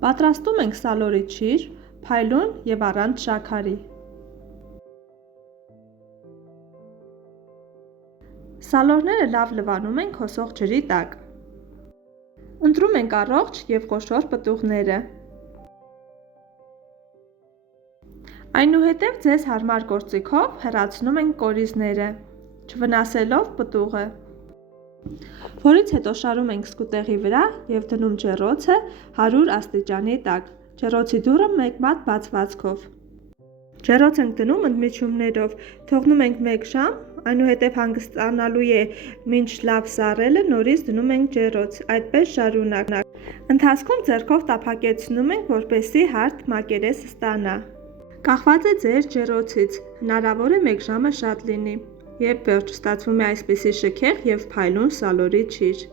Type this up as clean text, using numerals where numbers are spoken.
Պատրաստում ենք սալորի չիր, փայլուն և առանց շաքարի։ Սալորները լավ լվանում ենք հոսող ջրի տակ։ Ընտրում ենք առողջ և խոշոր պտուղները։ Այնուհետև ձեզ հարմար գործիքով հեռացնում ենք կորիզները, չվնասելով պտուղը։ Որից հետո շարում ենք սկուտեղի վրա և դնում ջեռոցը 100 աստիճանի տակ, ջեռոցի դուռը մեկ մատ բացվածքով։ Ջեռոց ենք դնում ընդմիջումներով, թողնում ենք 1 ժամ, այնուհետև հանգստանալու է մինչ լավ սառելը, նորից դնում ենք ջեռոց, այդպես շարունակ։ Ընթացքում ձեռքով տափակեցնում ենք, որպեսզի հարթ մակերես ստանա։ Կախված է ձեր ջեռոցից, հնարավոր է 1 ժամը շատ լինի։ Եվ վերջ, ստացվում է այսպիսի շքեղ և փայլուն սալորի չիր։